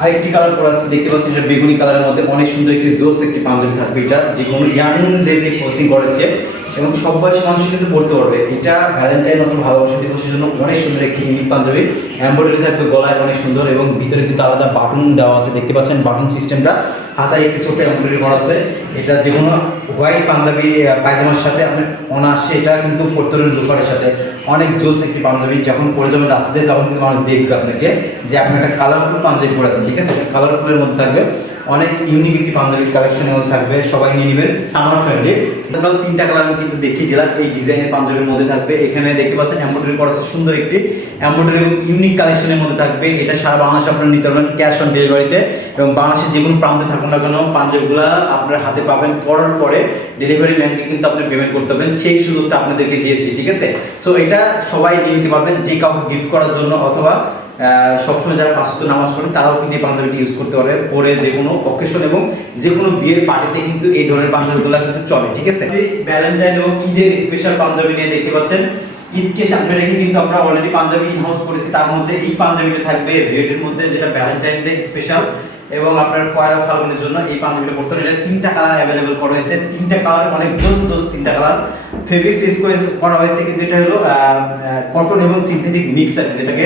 আরেকটি কালার করা আছে, দেখতে পাচ্ছেন এটা বেগুনি কালারের মধ্যে অনেক সুন্দর একটি জোস একটি পাঞ্জাবি থাকবে। এটা যে কোনো ইয়াং যে ফোর্সিং করেছে এবং সব বয়সী মানুষ কিন্তু পড়তে পারবে। এটা ভ্যালেন্টাইন অথবা ভালোবাসা দিবসের জন্য অনেক সুন্দর একটি ইউনিক পাঞ্জাবি। এমব্রয়ডারি থাকবে গলায় অনেক সুন্দর এবং ভিতরে কিন্তু আলাদা বাটন দেওয়া আছে, দেখতে পাচ্ছেন বাটন সিস্টেমটা। হাতায় একটি ছোট এমব্রয়ডারি করা আছে। এটা যে কোনো হোয়াইট পাঞ্জাবি পায়জামার সাথে আপনি অনায়াসে এটা কিন্তু পরতে পারেন লোফারের সাথে। অনেক জোস একটি পাঞ্জাবি, যখন পরে যাবেন রাস্তাতে তখন কিন্তু মানুষ দেখবে আপনাকে যে আপনি একটা কালারফুল পাঞ্জাবি পরে আছেন, ঠিক আছে? কালারফুলের মধ্যে থাকবে, অনেক ইউনিক একটি পাঞ্জাবি কালেকশনের মধ্যে থাকবে, সবাই নিয়ে নেবেন, সামার ফ্রেন্ডলি। টোটাল 3টা কালার আমি কিন্তু দেখিয়ে দিলাম এই ডিজাইনের পাঞ্জাবির মধ্যে থাকবে। এখানে দেখতে পাচ্ছেন এমব্রয়ডারি করা আছে, সুন্দর একটি এমব্রয়ডারি এবং ইউনিক কালেকশনের মধ্যে থাকবে। এটা সারা বাংলাদেশে আপনারা নিতে পারবেন ক্যাশ অন ডেলিভারিতে, এবং বাংলাদেশের যে কোনো প্রান্তে থাকুন না কেন পাঞ্জাবিগুলো আপনার হাতে পাবেন। পরার পরে ডেলিভারি ম্যানকে কিন্তু আপনি পেমেন্ট করতে পারবেন, সেই সুযোগটা আপনাদেরকে দিয়েছি, ঠিক আছে? সো এটা সবাই নিয়ে নিতে পারবেন, যে কাউকে গিফট করার জন্য অথবা সবসময় যারা পাঁচ ওয়াক্ত নামাজ পড়েন তারাও কিন্তু এই পাঞ্জাবিটি ইউজ করতে পারবে পরে যে কোনো অকেশন এবং যে কোনো বিয়ের পার্টিতে কিন্তু এই ধরনের পাঞ্জাবিগুলো কিন্তু চলে, ঠিক আছে? ভ্যালেন্টাইন এবং ঈদের স্পেশাল পাঞ্জাবি নিয়ে দেখতে পাচ্ছেন। ঈদকে সামনে রেখে কিন্তু আমরা অলরেডি পাঞ্জাবি ইনহাউস করেছি, তার মধ্যে এই পাঞ্জাবিটা থাকবে রেডের মধ্যে, যেটা ভ্যালেন্টাইন ডে স্পেশাল এবং আপনার পয়লা ফাল্গুনের জন্য এই পাঞ্জাবিটা পড়তে হবে। এটা 3টা কালার অ্যাভেলেবল করা হয়েছে, 3টা কালার অনেক জোস জোস 3টা কালার ফেব্রিক্স ইউজ করা হয়েছে, কিন্তু এটা হলো কটন এবং সিনথেটিক মিক্স আছে, যেটাকে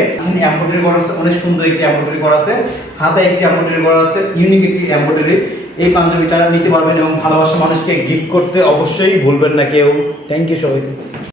এমব্রয়ডারি করা আছে, অনেক সুন্দর একটি এমব্রয়ডারি করা আছে, হাতায় একটি এমব্রয়ডারি করা আছে, ইউনিক একটি এমব্রয়ডারি। এই পাঞ্জাবিটা নিতে পারবেন এবং ভালোবাসা মানুষকে গিফট করতে অবশ্যই ভুলবেন না কেউ। থ্যাংক ইউ সবাইকে।